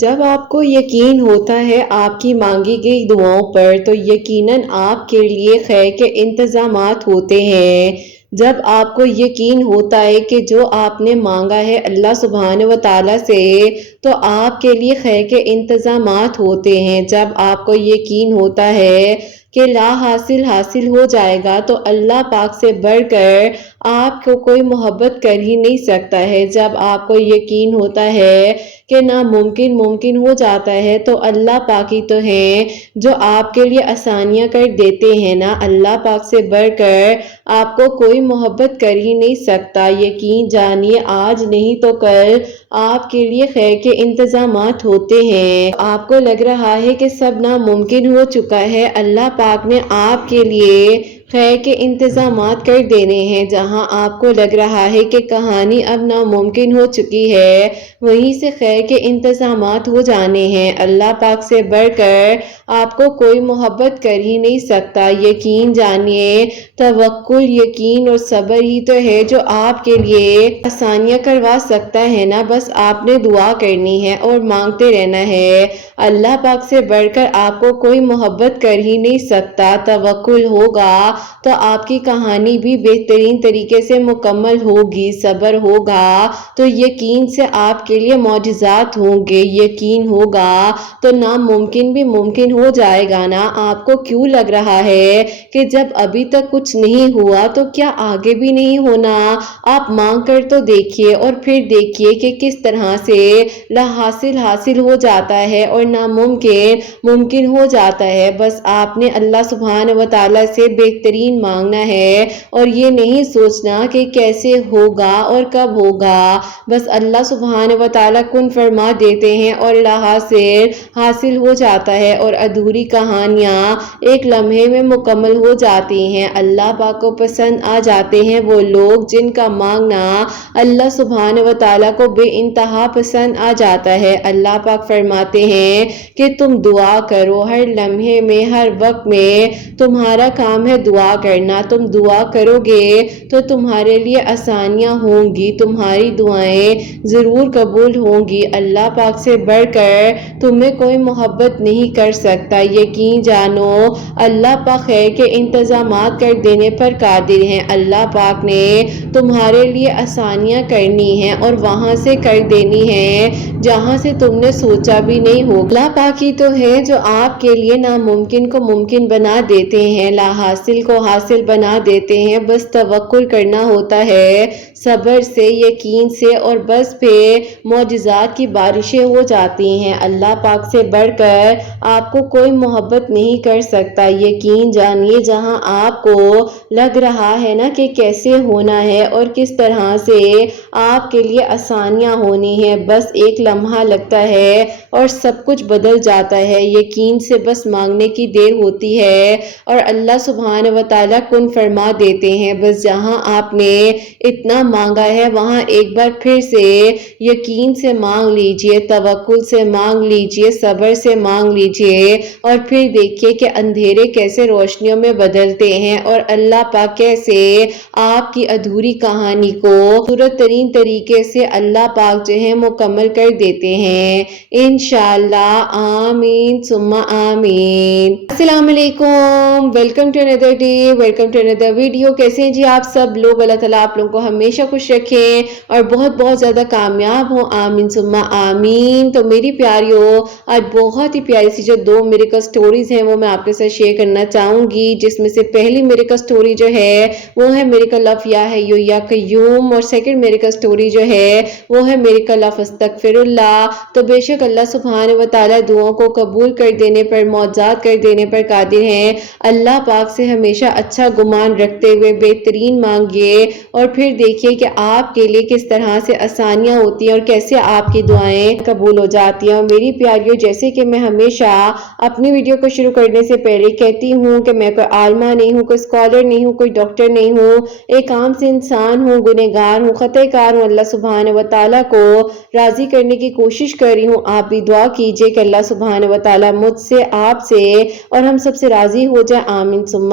جب آپ کو یقین ہوتا ہے آپ کی مانگی گئی دعاؤں پر تو یقیناً آپ کے لیے خیر کے انتظامات ہوتے ہیں۔ جب آپ کو یقین ہوتا ہے کہ جو آپ نے مانگا ہے اللہ سبحانہ و تعالیٰ سے تو آپ کے لیے خیر کے انتظامات ہوتے ہیں۔ جب آپ کو یقین ہوتا ہے کہ لا حاصل حاصل ہو جائے گا تو اللہ پاک سے بڑھ کر آپ کو کوئی محبت کر ہی نہیں سکتا ہے۔ جب آپ کو یقین ہوتا ہے کہ ناممکن ممکن ہو جاتا ہے تو اللہ پاک ہی تو ہیں جو آپ کے لیے آسانیاں کر دیتے ہیں نا۔ اللہ پاک سے بڑھ کر آپ کو کوئی محبت کر ہی نہیں سکتا۔ یقین جانیے آج نہیں تو کل آپ کے لیے خیر کے انتظامات ہوتے ہیں۔ آپ کو لگ رہا ہے کہ سب ناممکن ہو چکا ہے، اللہ پاک نے آپ کے لیے خیر کے انتظامات کر دینے ہیں۔ جہاں آپ کو لگ رہا ہے کہ کہانی اب ناممکن ہو چکی ہے وہیں سے خیر کے انتظامات ہو جانے ہیں۔ اللہ پاک سے بڑھ کر آپ کو کوئی محبت کر ہی نہیں سکتا۔ یقین جانیے توکل، یقین اور صبر ہی تو ہے جو آپ کے لیے آسانیاں کروا سکتا ہے نا۔ بس آپ نے دعا کرنی ہے اور مانگتے رہنا ہے۔ اللہ پاک سے بڑھ کر آپ کو کوئی محبت کر ہی نہیں سکتا۔ توکل ہوگا تو آپ کی کہانی بھی بہترین طریقے سے مکمل ہوگی، صبر ہوگا تو یقین سے آپ کے لیے معجزات ہوں گے، یقین ہوگا تو ناممکن بھی ممکن ہو جائے گا نا۔ آپ کو کیوں لگ رہا ہے کہ جب ابھی تک کچھ نہیں ہوا تو کیا آگے بھی نہیں ہونا؟ آپ مانگ کر تو دیکھیے اور پھر دیکھیے کہ کس طرح سے لا حاصل حاصل ہو جاتا ہے اور ناممکن ممکن ہو جاتا ہے۔ بس آپ نے اللہ سبحانہ و تعالیٰ سے بہترین مانگنا ہے اور یہ نہیں سوچنا کہ کیسے ہوگا اور کب ہوگا۔ بس اللہ سبحانہ و تعالیٰ کن فرما دیتے ہیں اور لا حاصل حاصل ہو جاتا ہے اور ادھوری کہانیاں ایک لمحے میں مکمل ہو جاتی ہیں۔ اللہ پاک کو پسند آ جاتے ہیں وہ لوگ جن کا مانگنا اللہ سبحانہ و تعالیٰ کو بے انتہا پسند آ جاتا ہے۔ اللہ پاک فرماتے ہیں کہ تم دعا کرو، ہر لمحے میں ہر وقت میں تمہارا کام ہے دعا کرنا۔ تم دعا کرو گے تو تمہارے لیے آسانیاں ہوں گی، تمہاری دعائیں ضرور قبول ہوں گی۔ اللہ پاک سے بڑھ کر تمہیں کوئی محبت نہیں کر سکتا۔ یقین جانو اللہ پاک خیر کے انتظامات کر دینے پر قادر ہیں۔ اللہ پاک نے تمہارے لیے آسانیاں کرنی ہیں اور وہاں سے کر دینی ہیں جہاں سے تم نے سوچا بھی نہیں ہوگا۔ اللہ پاک ہی تو ہے جو آپ کے لیے ناممکن کو ممکن بنا دیتے ہیں، لا حاصل کو حاصل بنا دیتے ہیں۔ بس توکل کرنا ہوتا ہے، صبر سے، یقین سے، اور بس پھر معجزات کی بارشیں ہو جاتی ہیں۔ اللہ پاک سے بڑھ کر آپ کو کوئی محبت نہیں کر سکتا۔ یقین جانیے جہاں آپ کو لگ رہا ہے نا کہ کیسے ہونا ہے اور کس طرح سے آپ کے لیے آسانیاں ہونی ہیں، بس ایک لمحہ لگتا ہے اور سب کچھ بدل جاتا ہے۔ یقین سے بس مانگنے کی دیر ہوتی ہے اور اللہ سبحانہ و تعالیٰ کن فرما دیتے ہیں۔ بس جہاں آپ نے اتنا مانگا ہے وہاں ایک بار پھر سے یقین سے مانگ لیجئے، توکل سے مانگ لیجئے، صبر سے مانگ لیجئے اور پھر دیکھیے کہ اندھیرے کیسے روشنیوں میں بدلتے ہیں اور اللہ پاک کیسے آپ کی ادھوری کہانی کو خوبصورت ترین طریقے سے اللہ پاک جو ہے مکمل کر دیتے ہیں انشاءاللہ۔ آمین ثم آمین۔ السلام علیکم، welcome to another day, welcome to another video. کیسے ہیں جی آپ سب لوگ؟ اللہ تعالیٰ آپ لوگوں کو ہمیشہ خوش رکھیں اور بہت بہت زیادہ کامیاب ہوں، آمین ثم آمین۔ تو میری پیاریوں آج بہت ہی پیاری سی جو دو میریکل سٹوریز ہیں وہ میں آپ کے ساتھ شیئر کرنا چاہوں گی، جس میں سے پہلی میریکل سٹوری جو ہے وہ ہے میریکل آف یا حیو یا قیوم، اور سیکنڈ میریکل سٹوری جو ہے وہ ہے میریکل آف استغفر اللہ۔ تو بے شک اللہ سبحانہ و تعالیٰ دعاؤں کو قبول کر دینے پر، معجزات کر دینے پر قادر ہیں۔ اللہ پاک سے ہمیشہ اچھا گمان رکھتے ہوئے بہترین مانگیے اور پھر دیکھیے کہ آپ کے لیے کس طرح سے آسانیاں ہوتی ہیں اور کیسے آپ کی دعائیں قبول ہو جاتی ہیں۔ اور میری پیاریوں جیسے کہ میں ہمیشہ اپنی ویڈیو کو شروع کرنے سے پہلے کہتی ہوں کہ میں کوئی عالمہ نہیں ہوں، کوئی اسکالر نہیں ہوں، کوئی ڈاکٹر نہیں ہوں، ایک عام سے انسان ہوں، گنہگار ہوں، خطا کار ہوں۔ اللہ سبحانہ و تعالیٰ کو راضی کرنے کی کوشش کر رہی ہوں۔ آپ بھی دعا کیجئے کہ اللہ سبحانہ و تعالیٰ مجھ سے، آپ سے اور ہم سب سے راضی ہو جائے، آمین ثم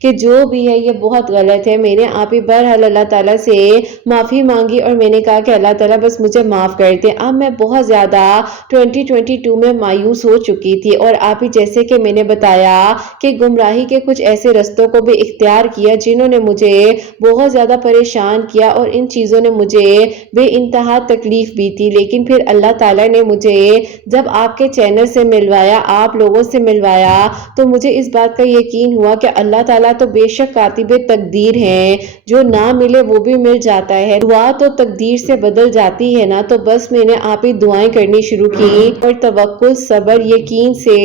کہ جو بھی ہے یہ بہت غلط ہے۔ میں نے آپ ہی بہرحال اللہ تعالیٰ سے معافی مانگی اور میں نے کہا کہ اللہ تعالیٰ بس مجھے معاف کر دیں۔ اب میں بہت زیادہ 2022 میں مایوس ہو چکی تھی، اور آپ ہی جیسے کہ میں نے بتایا کہ گمراہی کے کچھ ایسے رستوں کو بھی اختیار کیا جنہوں نے مجھے بہت زیادہ پریشان کیا، اور ان چیزوں نے مجھے بے انتہا تکلیف بھی تھی۔ لیکن پھر اللہ تعالیٰ نے مجھے جب آپ کے چینل سے ملوایا، آپ لوگوں سے ملوایا، تو مجھے اس بات کا یقین ہوا کہ اللہ تعالیٰ تو بے شک کاتب تقدیر ہیں، جو نہ ملے وہ بھی مل جاتا ہے۔ دعا تو تقدیر سے بدل جاتی ہے نا۔ تو بس میں نے آپ ہی دعائیں کرنی شروع کی اور توکل، صبر، یقین سے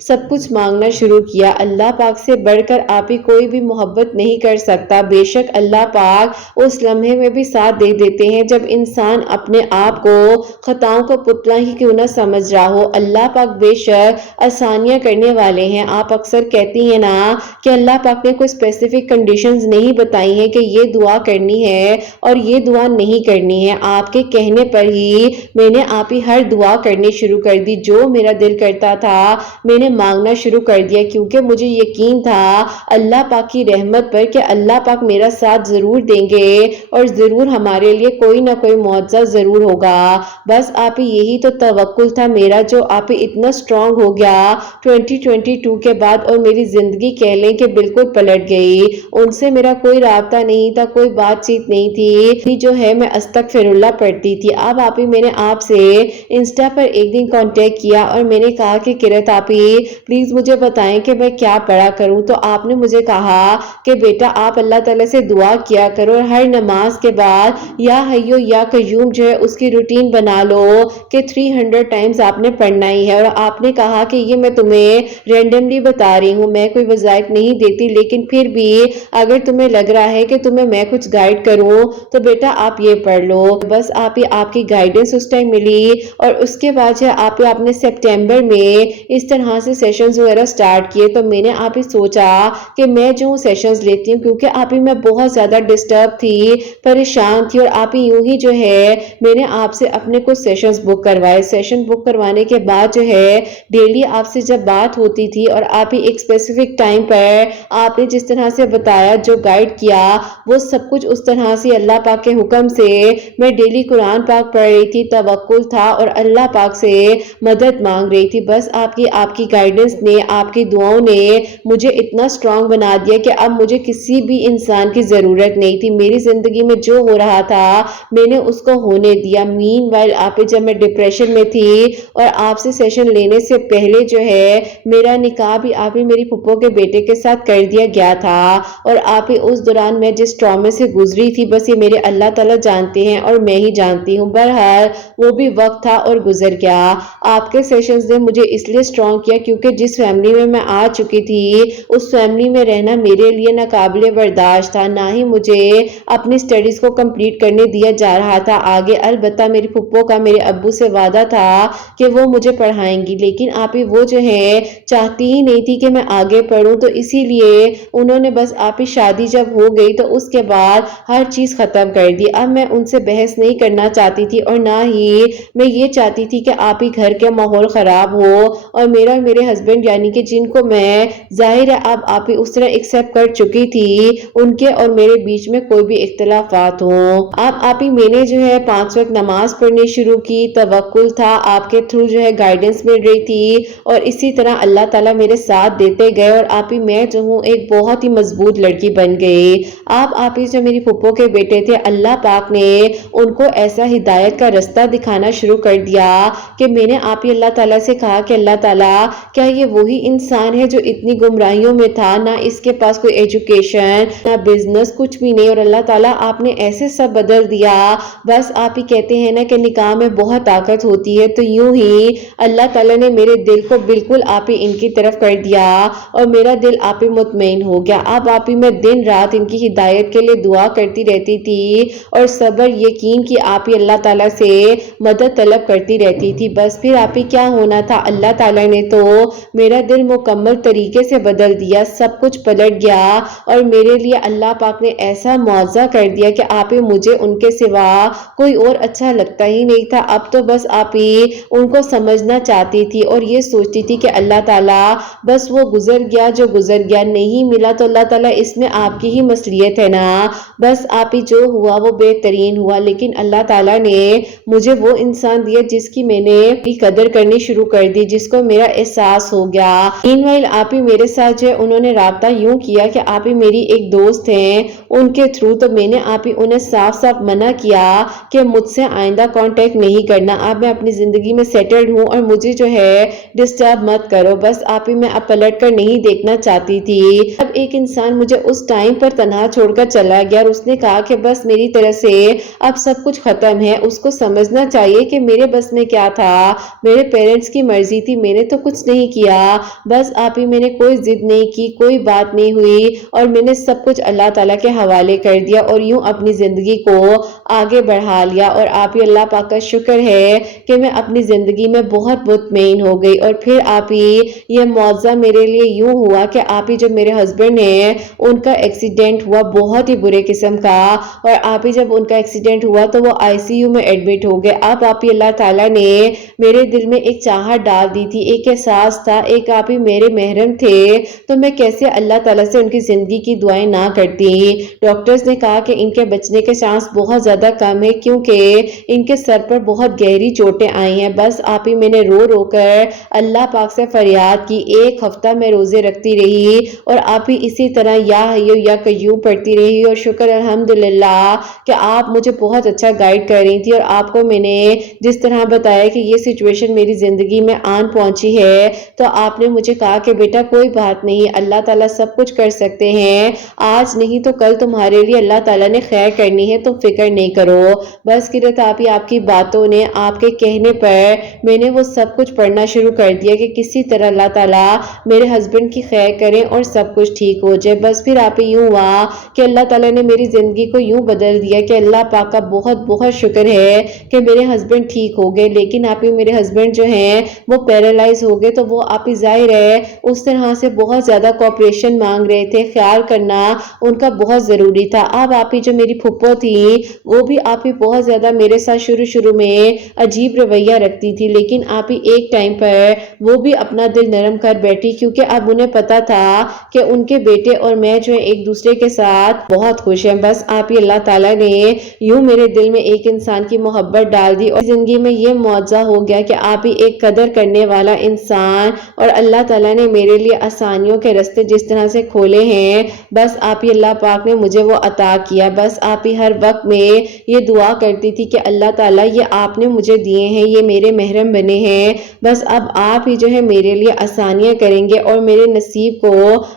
سب کچھ مانگنا شروع کیا۔ اللہ پاک سے بڑھ کر آپ ہی کوئی بھی محبت نہیں کر سکتا۔ بے شک اللہ پاک اس لمحے میں بھی ساتھ دے دیتے ہیں جب انسان اپنے آپ کو خطاؤں کو پتلا ہی کیوں نہ سمجھ رہا ہو۔ اللہ پاک بے شک آسانیاں کرنے والے ہیں۔ آپ اکثر کہتی ہیں نا کہ اللہ پاک نے کوئی اسپیسیفک کنڈیشنز نہیں بتائی ہیں کہ یہ دعا کرنی ہے اور یہ دعا نہیں کرنی ہے۔ آپ کے کہنے پر ہی میں نے آپ ہی ہر دعا کرنی شروع کر دی، جو میرا دل کرتا تھا میں نے مانگنا شروع کر دیا، کیونکہ مجھے یقین تھا اللہ پاک کی رحمت پر کہ اللہ پاک میرا ساتھ ضرور دیں گے اور ضرور ہمارے لیے کوئی نہ کوئی معجزہ ضرور ہوگا۔ بس آپ ہی یہی تو توکل تھا میرا، جو آپ ہی اتنا سٹرونگ ہو گیا 2022 کے بعد، اور میری زندگی کہہ لیں کہ بالکل پلٹ گئی۔ ان سے میرا کوئی رابطہ نہیں تھا، کوئی بات چیت نہیں تھی، جو ہے میں استغفر اللہ پڑھتی تھی۔ اب آپ ہی میں نے آپ سے انسٹا پر ایک دن کانٹیکٹ کیا اور میں نے کہا کہ کرت آپ ہی پلیز مجھے بتائیں کہ میں کیا پڑھا کروں۔ تو آپ نے مجھے کہا کہ بیٹا آپ اللہ تعالیٰ سے دعا کیا کرو، اور ہر نماز کے بعد یا حیو یا قیوم جو ہے اس کی روٹین بنا لو کہ 300 ٹائمز آپ نے پڑھنا ہی ہے۔ اور آپ نے کہا کہ یہ میں تمہیں رینڈملی بتا رہی ہوں، میں کوئی وظائف نہیں دیتی، لیکن پھر بھی اگر تمہیں لگ رہا ہے کہ تمہیں میں کچھ گائیڈ کروں تو بیٹا آپ یہ پڑھ لو۔ بس آپ ہی آپ کی گائیڈنس اس ٹائم ملی، اور اس کے بعد جو آپ نے سپٹمبر میں اس طرح سے سیشنز وغیرہ سٹارٹ کیے۔ تو میں نے آپ ہی سوچا کہ میں جو سیشنز لیتی ہوں، کیونکہ آپ ہی میں بہت زیادہ ڈسٹرب تھی، پریشان تھی، اور آپ ہی یوں ہی جو ہے میں نے آپ سے اپنے کچھ سیشنز بک کروائے۔ سیشن بک کروانے کے بعد جو ہے ڈیلی آپ سے جب بات ہوتی تھی، اور آپ ہی ایک اسپیسیفک ٹائم پر آپ نے جس طرح سے بتایا، جو گائیڈ کیا، وہ سب کچھ اس طرح سے اللہ پاک کے حکم سے میں ڈیلی قرآن پاک پڑھ رہی تھی، توکل تھا اور اللہ پاک سے مدد مانگ رہی تھی۔ بس آپ کی گائیڈنس نے، آپ کی دعاؤں نے مجھے اتنا سٹرونگ بنا دیا کہ اب مجھے کسی بھی انسان کی ضرورت نہیں تھی۔ میری زندگی میں جو ہو رہا تھا میں نے اس کو ہونے دیا۔ مین وائل آپ جب میں ڈپریشن میں تھی، اور آپ سے سیشن لینے سے پہلے جو ہے میرا نکاح بھی آپ ہی میری پھپھو کے بیٹے کے ساتھ کر دیا گیا تھا، اور آپ ہی اس دوران میں جس ٹرامے سے گزری تھی بس یہ میرے اللہ تعالیٰ جانتے ہیں اور میں ہی جانتی ہوں۔ بہرحال وہ بھی وقت تھا اور گزر گیا۔ آپ کے سیشنز نے مجھے اس لیے سٹرونگ کیا کیونکہ جس فیملی میں آ چکی تھی اس فیملی میں رہنا میرے لیے ناقابل برداشت تھا، نہ ہی مجھے اپنی سٹڈیز کو کمپلیٹ کرنے دیا جا رہا تھا آگے۔ البتہ میری پھپھو کا میرے ابو سے وعدہ تھا کہ وہ مجھے پڑھائیں گی، لیکن آپ ہی وہ جو ہے چاہتی ہی نہیں تھی کہ میں آگے پڑھوں، تو اسی لیے انہوں نے بس آپ ہی شادی جب ہو گئی تو اس کے بعد ہر چیز ختم کر دی۔ اب میں ان سے بحث نہیں کرنا چاہتی تھی، اور نہ ہی میں یہ چاہتی تھی کہ آپ ہی گھر کے ماحول خراب ہو، اور میرے ہسبینڈ یعنی کہ جن کو میں ظاہر ہے اب آپ ہی اس طرح ایکسیپٹ کر چکی تھی، ان کے اور میرے بیچ میں کوئی بھی اختلافات ہوں۔ اب آپ ہی میں نے جو ہے 5 وقت نماز پڑھنی شروع کی، توکل تھا، آپ کے تھرو جو ہے گائیڈنس مل رہی تھی، اور اسی طرح اللہ تعالیٰ میرے ساتھ دیتے گئے، اور آپ ہی میں جو ہوں ایک بہت ہی مضبوط لڑکی بن گئی۔ آپ ہی جو میری پھپھو کے بیٹے تھے، اللہ پاک نے ان کو ایسا ہدایت کا رستہ دکھانا شروع کر دیا کہ میں نے آپ ہی اللہ تعالیٰ سے کہا کہ اللہ تعالیٰ کیا یہ وہی انسان ہے جو اتنی گمراہیوں میں تھا، نہ اس کے پاس کوئی ایجوکیشن نہ بزنس کچھ بھی نہیں، اور اللہ تعالیٰ آپ نے ایسے سب بدل دیا۔ بس آپ ہی کہتے ہیں نا کہ نکاح میں بہت طاقت ہوتی ہے، تو یوں ہی اللہ تعالیٰ نے میرے دل کو بالکل آپ ہی ان کی طرف کر دیا، اور میرا دل آپ ہی مطمئن ہو گیا۔ اب آپ ہی میں دن رات ان کی ہدایت کے لیے دعا کرتی رہتی تھی، اور صبر یقین کی آپ ہی اللہ تعالیٰ سے مدد طلب کرتی رہتی تھی۔ بس پھر آپ ہی کیا ہونا تھا، اللہ تعالیٰ نے تو میرا دل مکمل طریقے سے بدل دیا، سب کچھ پلٹ گیا، اور میرے لیے اللہ پاک نے ایسا معاوضہ کر دیا کہ آپ ہی مجھے ان کے سوا کوئی اور اچھا لگتا ہی نہیں تھا۔ اب تو بس آپ ہی ان کو سمجھنا چاہتی تھی اور یہ سوچتی تھی کہ اللہ تعالیٰ بس وہ گزر گیا جو گزر گیا، نہیں ملا تو اللہ تعالیٰ اس میں آپ کی ہی مصلحت ہے نا، بس آپ ہی جو ہوا وہ بہترین ہوا۔ لیکن اللہ تعالیٰ نے مجھے وہ انسان دیا جس کی میں نے قدر کرنی شروع کر دی، جس کو میرا احساس ہو گیا۔ مینوائل آپ ہی میرے ساتھ جو ہے انہوں نے رابطہ یوں کیا کہ آپ ہی میری ایک دوست ہیں ان کے تھرو، تو میں نے آپ ہی انہیں صاف صاف منع کیا کہ مجھ سے آئندہ کانٹیکٹ نہیں کرنا، اب میں اپنی زندگی میں سیٹلڈ ہوں اور مجھے جو ہے ڈسٹرب مت کرو، بس آپ ہی میں اب پلٹ کر نہیں دیکھنا چاہتی تھی۔ اب ایک انسان مجھے اس ٹائم پر تنہا چھوڑ کر چلا گیا اور اس نے کہا کہ بس میری طرف سے اب سب کچھ ختم ہے، اس کو سمجھنا چاہیے کہ میرے بس میں کیا تھا، میرے پیرنٹس کی مرضی تھی، میں نے تو کچھ نہیں کیا، بس آپ ہی میں نے کوئی ضد نہیں کی، کوئی بات نہیں ہوئی اور میں نے سب کچھ اللہ تعالیٰ کے حوالے کر دیا اور یوں اپنی زندگی کو آگے بڑھا لیا۔ اور آپ ہی اللہ پاک کا شکر ہے کہ میں اپنی زندگی میں بہت مطمئن ہو گئی۔ اور پھر آپ ہی یہ معجزہ میرے لیے یوں ہوا کہ آپ ہی جب میرے ہسبینڈ ہیں ان کا ایکسیڈنٹ ہوا بہت ہی برے قسم کا، اور آپ ہی جب ان کا ایکسیڈنٹ ہوا تو وہ آئی سی یو میں ایڈمٹ ہو گئے۔ اب آپ ہی اللہ تعالیٰ نے میرے دل میں ایک چاہت ڈال دی تھی، ایک احساس تھا، ایک آپ ہی میرے محرم تھے تو میں کیسے اللہ تعالیٰ سے ان کی زندگی کی دعائیں نہ کرتی۔ ڈاکٹرز نے کہا کہ ان کے بچنے کے چانس بہت زیادہ کم ہے کیونکہ ان کے سر پر بہت گہری چوٹیں آئی ہیں۔ بس آپ ہی میں نے رو رو کر اللہ پاک سے فریاد کی، ایک ہفتہ میں روزے رکھتی رہی اور آپ ہی اسی طرح یا حیو یا قیوم پڑھتی رہی، اور شکر الحمدللہ کہ آپ مجھے بہت اچھا گائیڈ کر رہی تھی۔ اور آپ کو میں نے جس طرح بتایا کہ یہ سچویشن میری زندگی میں آن پہنچی ہے تو آپ نے مجھے کہا کہ بیٹا کوئی بات نہیں، اللہ تعالیٰ سب کچھ کر سکتے ہیں، آج نہیں تو کل تمہارے لیے اللہ تعالیٰ نے خیر کرنی ہے، تم فکر نہیں کرو۔ بس قدرت آپ کی باتوں نے، آپ کے کہنے پر میں نے وہ سب کچھ پڑھنا شروع کر دیا کہ کسی طرح اللہ تعالیٰ میرے ہسبینڈ کی خیر کریں اور سب کچھ ٹھیک ہو جائے۔ بس پھر آپ یوں ہوا کہ اللہ تعالیٰ نے میری زندگی کو یوں بدل دیا کہ اللہ پاک کا بہت بہت شکر ہے کہ میرے ہسبینڈ ٹھیک ہو گئے۔ لیکن آپ ہی میرے ہسبینڈ جو ہیں وہ پیرالائز ہو گئے تو وہ آپ ہی ظاہر ہے اس طرح سے بہت زیادہ کوآپریشن مانگ رہے تھے، خیال کرنا ان کا بہت ضروری تھا۔ اب آپ ہی جو میری پھپھو تھی وہ بھی آپ ہی بہت زیادہ میرے ساتھ شروع میں عجیب رویہ رکھتی تھی، لیکن آپ ہی ایک ٹائم پر وہ بھی اپنا دل نرم کر بیٹھی کیونکہ اب انہیں پتا تھا کہ ان کے بیٹے اور میں جو ایک دوسرے کے ساتھ بہت خوش ہیں۔ بس آپ ہی اللہ تعالیٰ نے یوں میرے دل میں ایک انسان کی محبت ڈال دی اور زندگی میں یہ معجزہ ہو گیا کہ آپ ہی ایک قدر کرنے والا انسان، اور اللہ تعالیٰ نے میرے لیے آسانیوں کے راستے جس طرح سے کھولے ہیں بس آپ ہی اللہ پاک نے مجھے وہ عطا کیا۔ بس آپ ہی ہر وقت میں یہ دعا کرتی تھی کہ اللہ تعالیٰ یہ آپ نے مجھے دیے ہیں، یہ میرے محرم بنے ہیں، بس اب آپ ہی جو ہے میرے لیے آسانیاں کریں گے اور میرے نصیب کو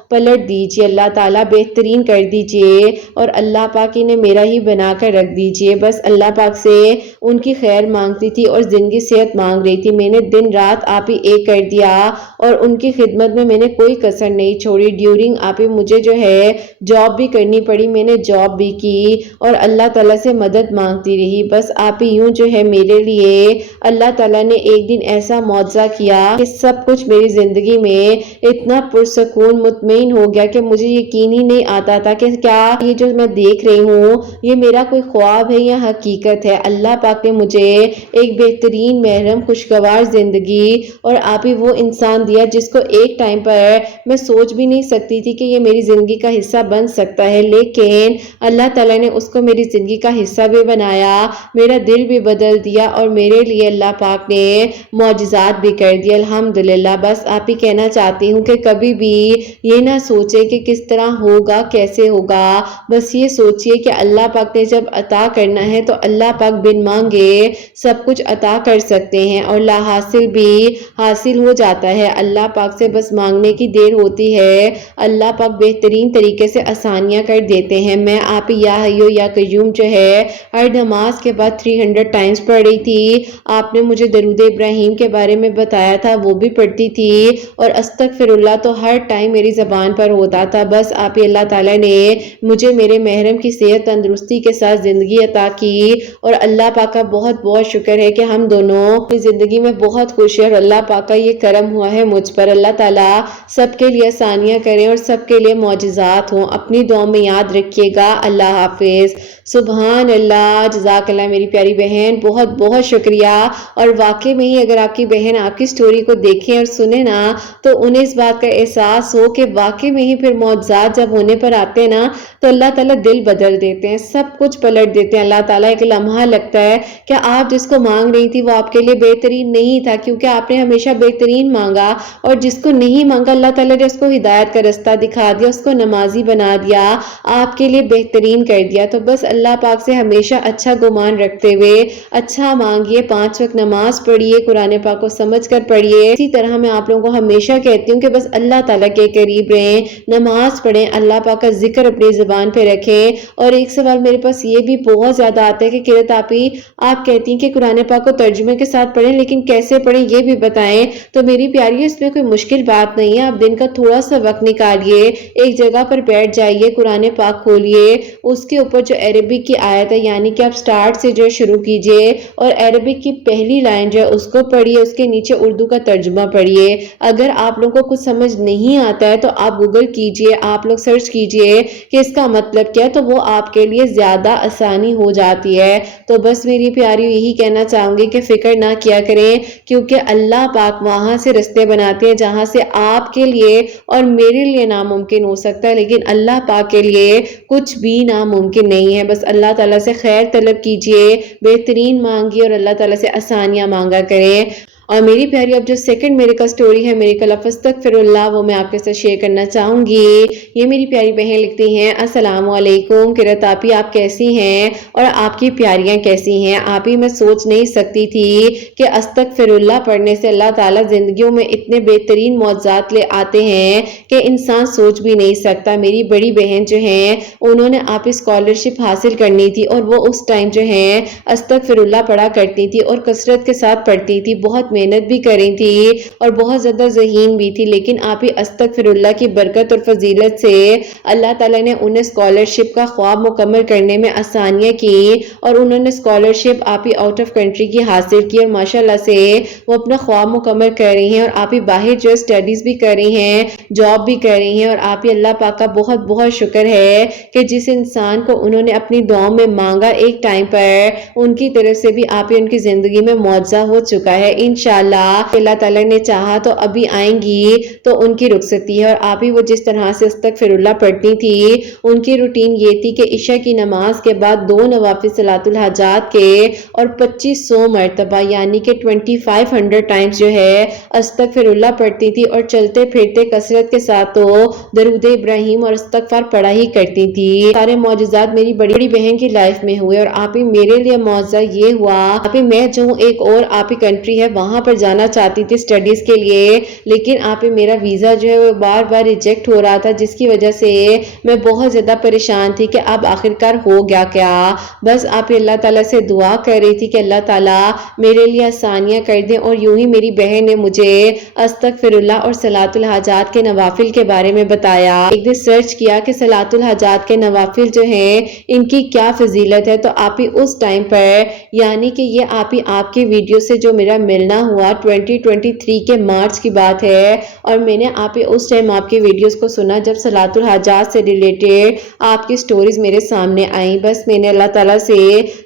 پلٹ دیجئے، اللہ تعالیٰ بہترین کر دیجئے اور اللہ پاک نے میرا ہی بنا کر رکھ دیجئے۔ بس اللہ پاک سے ان کی خیر مانگتی تھی اور زندگی صحت مانگ رہی تھی۔ میں نے دن رات آپ ہی ایک کر دیا اور ان کی خدمت میں نے کوئی کسر نہیں چھوڑی۔ ڈیورنگ آپ ہی مجھے جو ہے جاب بھی کرنی پڑی، میں نے جاب بھی کی اور اللہ تعالیٰ سے مدد مانگتی رہی۔ بس آپ ہی یوں جو ہے میرے لیے اللہ تعالیٰ نے ایک دن ایسا معجزہ کیا کہ سب کچھ میری زندگی میں اتنا پرسکون مطمئن ہو گیا کہ مجھے یقین ہی نہیں آتا تھا کہ کیا یہ جو میں دیکھ رہی ہوں یہ میرا کوئی خواب ہے یا حقیقت ہے۔ اللہ پاک نے مجھے ایک بہترین محرم خوشگوار زندگی اور آپ ہی وہ انسان دیا جس کو ایک ٹائم پر میں سوچ بھی نہیں سکتی تھی کہ یہ میری زندگی کا حصہ بن سکتا ہے، لیکن اللہ تعالیٰ نے اس کو میری زندگی کا حصہ بھی بنایا، میرا دل بھی بدل دیا اور میرے لیے اللہ پاک نے معجزات بھی کر دیا الحمدللہ۔ بس آپ ہی کہنا چاہتی ہوں کہ کبھی بھی یہ نہ سوچے کہ کس طرح ہوگا، کیسے ہوگا، بس یہ سوچئے کہ اللہ پاک نے جب عطا کرنا ہے تو اللہ پاک بن مانگے سب کچھ عطا کر سکتے ہیں اور لا حاصل بھی حاصل ہو جاتا ہے۔ اللہ پاک سے بس مانگنے کی دیر ہوتی ہے، اللہ پاک بہترین طریقے سے آسانیاں کر دیتے ہیں۔ میں آپ ہی یا حیو یا قیوم جو ہے ہر نماز کے بعد 300 ٹائمز پڑھ رہی تھی۔ آپ نے مجھے درود ابراہیم کے بارے میں بتایا تھا، وہ بھی پڑھتی تھی اور استغفر اللہ تو ہر ٹائم میری زبان پر ہوتا تھا۔ بس آپ ہی اللہ تعالیٰ نے مجھے میرے محرم کی صحت تندرستی کے ساتھ زندگی عطا کی اور اللہ پاک کا بہت بہت شکر ہے کہ ہم دونوں اپنی زندگی میں بہت خوش ہیں اور اللہ پاک کا یہ کرم ہوا ہے مجھ پر۔ اللہ تعالیٰ سب کے لیے آسانیاں کریں اور سب کے لیے معجزات ہوں۔ اپنی دعاؤں میں یاد یاد رکھیے گا۔ اللہ حافظ۔ سبحان اللہ، جزاک اللہ میری پیاری بہن، بہت بہت شکریہ۔ اور واقعی میں ہی اگر آپ کی بہن آپ کی سٹوری کو دیکھیں اور سنیں نا تو انہیں اس بات کا احساس ہو کہ واقعی میں ہی پھر معجزات جب ہونے پر آتے ہیں نا تو اللہ تعالیٰ دل بدل دیتے ہیں، سب کچھ پلٹ دیتے ہیں اللہ تعالیٰ۔ ایک لمحہ لگتا ہے کہ آپ جس کو مانگ رہی تھی وہ آپ کے لیے بہترین نہیں تھا، کیونکہ آپ نے ہمیشہ بہترین مانگا، اور جس کو نہیں مانگا اللہ تعالیٰ نے اس کو ہدایت کا رستہ دکھا دیا، اس کو نمازی بنا دیا، آپ کے لیے بہترین کر دیا۔ تو بس اللہ پاک سے ہمیشہ اچھا گمان رکھتے ہوئے اچھا مانگیے، 5 وقت نماز پڑھیے، قرآن پاک کو سمجھ کر پڑھیے۔ اسی طرح میں آپ لوگوں کو ہمیشہ کہتی ہوں کہ بس اللہ تعالیٰ کے قریب رہیں، نماز پڑھیں، اللہ پاک کا ذکر اپنی زبان پہ رکھیں۔ اور ایک سوال میرے پاس یہ بھی بہت زیادہ آتا ہے کہ قرۃ آپ کہتی ہیں کہ قرآن پاک کو ترجمے کے ساتھ پڑھیں، لیکن کیسے پڑھیں یہ بھی بتائیں۔ تو میری پیاری اس میں کوئی مشکل بات نہیں ہے، آپ دن کا تھوڑا سا وقت نکالیے، ایک جگہ پر بیٹھ جائیے، قرآن پاک کھولیے، اس کے اوپر جو عربک کی آیت ہے یعنی کہ آپ سٹارٹ سے جو شروع کیجئے اور عربک کی پہلی لائن جو ہے اس کو پڑھیے، اس کے نیچے اردو کا ترجمہ پڑھیے۔ اگر آپ لوگوں کو کچھ سمجھ نہیں آتا ہے تو آپ گوگل کیجئے، آپ لوگ سرچ کیجئے کہ اس کا مطلب کیا ہے، تو وہ آپ کے لیے زیادہ آسانی ہو جاتی ہے۔ تو بس میری پیاری یہی کہنا چاہوں گی کہ فکر نہ کیا کریں، کیونکہ اللہ پاک وہاں سے رستے بناتے ہیں جہاں سے آپ کے لیے اور میرے لیے ناممکن ہو سکتا ہے، لیکن اللہ پاک کے لیے کچھ بھی ناممکن نہیں ہے۔ بس اللہ تعالیٰ سے خیر طلب کیجئے، بہترین مانگیے اور اللہ تعالیٰ سے آسانیاں مانگا کریں۔ اور میری پیاری اب جو سیکنڈ میرے کا سٹوری ہے، میرے کا لفظ استغفر اللہ، وہ میں آپ کے ساتھ شیئر کرنا چاہوں گی۔ یہ میری پیاری بہن لکھتی ہیں، السلام علیکم قرۃ آپی، آپ کیسی ہیں اور آپ کی پیاریاں کیسی ہیں؟ آپی میں سوچ نہیں سکتی تھی کہ استغفر اللہ پڑھنے سے اللہ تعالیٰ زندگیوں میں اتنے بہترین معجزات لے آتے ہیں کہ انسان سوچ بھی نہیں سکتا۔ میری بڑی بہن جو ہیں انہوں نے آپ اسکالرشپ حاصل کرنی تھی اور وہ اس ٹائم جو ہیں استغفر اللہ پڑھا کرتی تھی اور کثرت کے ساتھ پڑھتی تھی، بہت محنت بھی کری تھی اور بہت زیادہ ذہین بھی تھی، لیکن آپ ہی استغفر اللہ کی برکت اور فضیلت سے اللہ تعالیٰ نے انہیں اسکالرشپ کا خواب مکمل کرنے میں آسانیاں کی اور انہوں نے اسکالرشپ آپ ہی آؤٹ آف کنٹری کی حاصل کی اور ماشاءاللہ سے وہ اپنا خواب مکمل کر رہی ہیں اور آپ ہی باہر جو اسٹڈیز بھی کر رہی ہیں، جاب بھی کر رہی ہیں۔ اور آپ ہی اللہ پاک کا بہت بہت شکر ہے کہ جس انسان کو انہوں نے اپنی دعاؤں میں مانگا ایک ٹائم پر ان کی طرف سے بھی آپ ہی ان کی زندگی میں معجزہ ہو چکا ہے۔ انشاءاللہ اللہ تعالیٰ نے چاہا تو ابھی آئیں گی تو ان کی رخصتی ہے۔ اور آپ ہی وہ جس طرح سے استغفر اللہ پڑھتی تھی، ان کی روٹین یہ تھی کہ عشاء کی نماز کے بعد 2 نوافل صلاۃ الحاجات کے اور 2500 مرتبہ یعنی کہ 2500 ٹائمز جو ہے استغفر اللہ پڑھتی تھی اور چلتے پھرتے کثرت کے ساتھ تو درود ابراہیم اور استغفار پڑھا ہی کرتی تھی۔ سارے معجزات میری بڑی بہن کی لائف میں ہوئے اور آپ ہی میرے لیے معجزہ یہ ہوا، آپ ہی میں جو ایک اور آپ ہی کنٹری ہے وہاں پر جانا چاہتی تھی اسٹڈیز کے لیے، لیکن آپ ہی میرا ویزا جو ہے وہ بار بار ریجیکٹ ہو رہا تھا، جس کی وجہ سے میں بہت زیادہ پریشان تھی کہ اب آخرکار ہو گیا کیا۔ بس آپ ہی اللہ تعالیٰ سے دعا کر رہی تھی کہ اللہ تعالیٰ میرے لیے آسانیاں کر دیں، اور یوں ہی میری بہن نے مجھے استغفر اللہ اور صلاۃ الحاجات کے نوافل کے بارے میں بتایا۔ ایک دن سرچ کیا کہ صلاۃ الحاجات کے نوافل جو ہیں ان کی کیا فضیلت ہے، تو آپ ہی اس ٹائم پر یعنی کہ یہ آپ ہی آپ کی ویڈیو سے جو میرا ملنا ہوا 2023 کے مارچ کی بات ہے، اور میں نے آپ ہی اس ٹائم آپ کی ویڈیوز کو سنا جب صلاۃ الحاجات سے ریلیٹڈ آپ کی سٹوریز میرے سامنے آئیں۔ بس میں نے اللہ تعالیٰ سے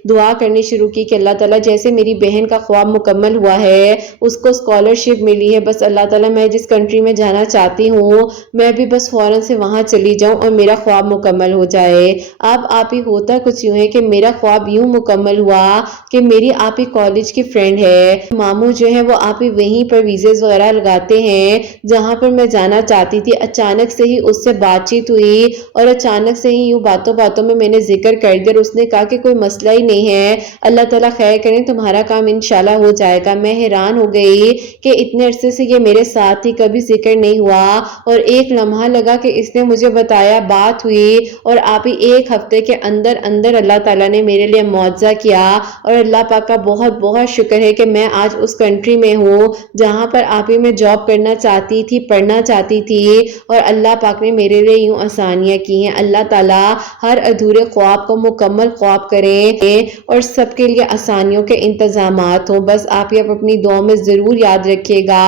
دعا کرنی شروع کی کہ اللہ تعالیٰ جیسے میری بہن کا خواب مکمل ہوا ہے، اس کو اسکالرشپ ملی ہے، بس اللہ تعالیٰ میں جس کنٹری میں جانا چاہتی ہوں میں بھی بس فوراً سے وہاں چلی جاؤں اور میرا خواب مکمل ہو جائے۔ اب آپ ہی ہوتا کچھ یوں ہے کہ میرا خواب یوں مکمل ہوا کہ میری آپ ہی کالج کی فرینڈ ہے، ماموں جو ہے وہ آپ ہی وہیں پر ویزز وغیرہ لگاتے ہیں جہاں پر میں جانا چاہتی تھی۔ اچانک سے ہی اس سے بات چیت ہوئی اور اچانک سے ہی یوں باتوں باتوں میں نے ذکر کر دیا اور اس نے کہا کہ کوئی مسئلہ ہی نہیں ہے، اللہ تعالیٰ خیر کریں، تمہارا کام انشاءاللہ ہو جائے گا۔ میں حیران ہو گئی کہ اتنے عرصے سے یہ میرے ساتھ ہی کبھی ذکر نہیں ہوا، اور ایک لمحہ لگا کہ اس نے مجھے بتایا، بات ہوئی، اور آپ ہی ایک ہفتے کے اندر اندر اللہ تعالیٰ نے میرے لیے معجزہ کیا۔ اور اللہ پاک کا بہت بہت شکر ہے کہ میں آج اس کنٹری کنٹری میں ہوں جہاں پر آپ ہی میں جاب کرنا چاہتی تھی، پڑھنا چاہتی تھی، اور اللہ پاک نے میرے لیے یوں آسانیاں کی ہیں۔ اللہ تعالیٰ ہر ادھورے خواب کو مکمل خواب کریں اور سب کے لیے آسانیوں کے انتظامات ہوں۔ بس آپ یہ اپنی دعاؤں میں ضرور یاد رکھیے گا۔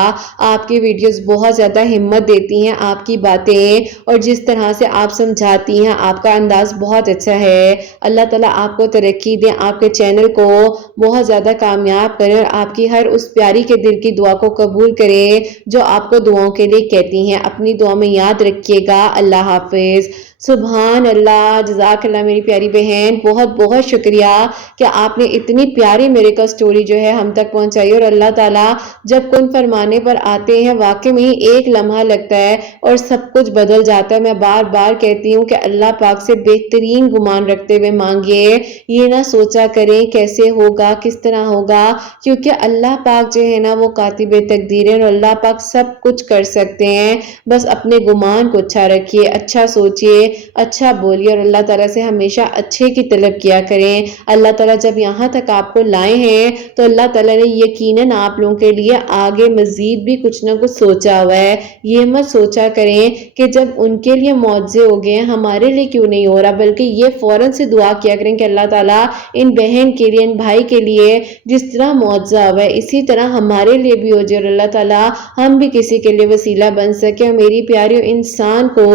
آپ کی ویڈیوز بہت زیادہ ہمت دیتی ہیں، آپ کی باتیں اور جس طرح سے آپ سمجھاتی ہیں، آپ کا انداز بہت اچھا ہے۔ اللہ تعالیٰ آپ کو ترقی دے، آپ کے چینل کو بہت زیادہ کامیاب کرے اور آپ کی ہر اس پیاری کے دل کی دعا کو قبول کرے جو آپ کو دعاؤں کے لیے کہتی ہیں۔ اپنی دعا میں یاد رکھیے گا۔ اللہ حافظ۔ سبحان اللہ، جزاک اللہ میری پیاری بہن، بہت بہت شکریہ کہ آپ نے اتنی پیاری میریکل سٹوری جو ہے ہم تک پہنچائی۔ اور اللہ تعالیٰ جب کن فرمانے پر آتے ہیں واقعی میں ایک لمحہ لگتا ہے اور سب کچھ بدل جاتا ہے۔ میں بار بار کہتی ہوں کہ اللہ پاک سے بہترین گمان رکھتے ہوئے مانگیے، یہ نہ سوچا کریں کیسے ہوگا، کس طرح ہوگا، کیونکہ اللہ پاک جو ہے نا وہ کاتب تقدیر ہے اور اللہ پاک سب کچھ کر سکتے ہیں۔ بس اپنے گمان کو اچھا رکھیے، اچھا سوچیے، اچھا بولیے اور اللہ تعالیٰ سے ہمیشہ اچھے کی طلب کیا کریں۔ اللہ تعالیٰ جب یہاں تک آپ کو لائے ہیں تو اللہ تعالیٰ نے یقیناً آپ لوگوں کے لیے آگے مزید بھی کچھ نہ کچھ سوچا ہوا ہے۔ یہ مت سوچا کریں کہ جب ان کے لیے معجزے ہو گئے ہیں ہمارے لیے کیوں نہیں ہو رہا، بلکہ یہ فوراً سے دعا کیا کریں کہ اللہ تعالیٰ ان بہن کے لیے، ان بھائی کے لیے جس طرح معجزہ ہوا ہے اسی طرح ہمارے لیے بھی ہو جائے اور اللہ تعالیٰ ہم بھی کسی کے لیے وسیلہ بن سکے۔ اور میری پیاری انسان کو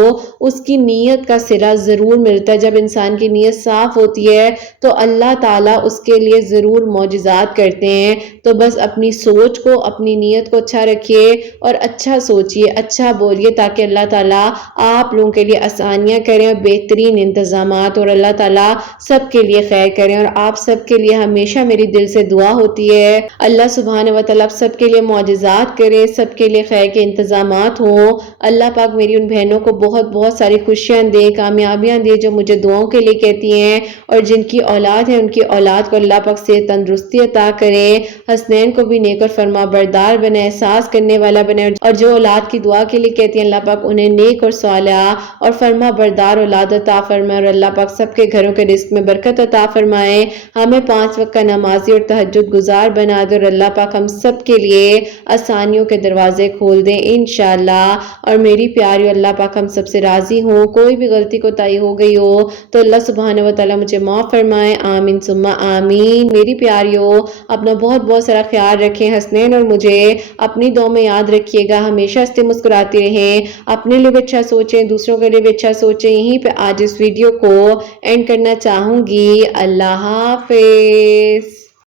اس کی نیت کا صلہ ضرور ملتا ہے۔ جب انسان کی نیت صاف ہوتی ہے تو اللہ تعالیٰ اس کے لیے ضرور معجزات کرتے ہیں۔ تو بس اپنی سوچ کو، اپنی نیت کو اچھا رکھیے اور اچھا سوچیے، اچھا بولیے تاکہ اللہ تعالیٰ آپ لوگوں کے لیے آسانیاں کریں اور بہترین انتظامات، اور اللہ تعالیٰ سب کے لیے خیر کریں۔ اور آپ سب کے لیے ہمیشہ میری دل سے دعا ہوتی ہے اللہ سبحانہ و تعالیٰ سب کے لیے معجزات کرے، سب کے لیے خیر کے انتظامات ہوں۔ اللہ پاک میری ان بہنوں کو بہت بہت ساری خوشیاں دے، کامیابیاں دے جو مجھے دعاؤں کے لیے کہتی ہیں، اور جن کی اولاد ہے ان کی اولاد کو اللہ پاک سے تندرستی عطا کرے، حسنین کو بھی نیک اور فرما بردار بنے، احساس کرنے والا بنے، اور جو اولاد کی دعا کے لیے کہتی ہیں اللہ پاک انہیں نیک اور صالحہ اور فرما بردار اولاد عطا فرمائے، اور اللہ پاک سب کے گھروں کے رزق میں برکت عطا فرمائے، ہمیں 5 وقت کا نمازی اور تہجد گزار بنا دے، اور اللہ پاک ہم سب کے لیے آسانیوں کے دروازے کھول دیں انشاءاللہ۔ اور میری پیاری اللہ پاک ہم سب سے راضی ہوں، کوئی بھی غلطی کوتاہی ہو گئی ہو تو اللہ سبحانہ و تعالیٰ مجھے معاف فرمائے، آمین ثم آمین۔ میری پیاریوں اپنا بہت بہت سارا خیال رکھیں، حسنین اور مجھے اپنی دعا میں یاد رکھیے گا، ہمیشہ ہنستے مسکراتے رہیں، اپنے لیے بھی اچھا سوچیں، دوسروں کے لیے بھی اچھا سوچیں۔ یہیں پہ آج اس ویڈیو کو اینڈ کرنا چاہوں گی۔ اللہ حافظ۔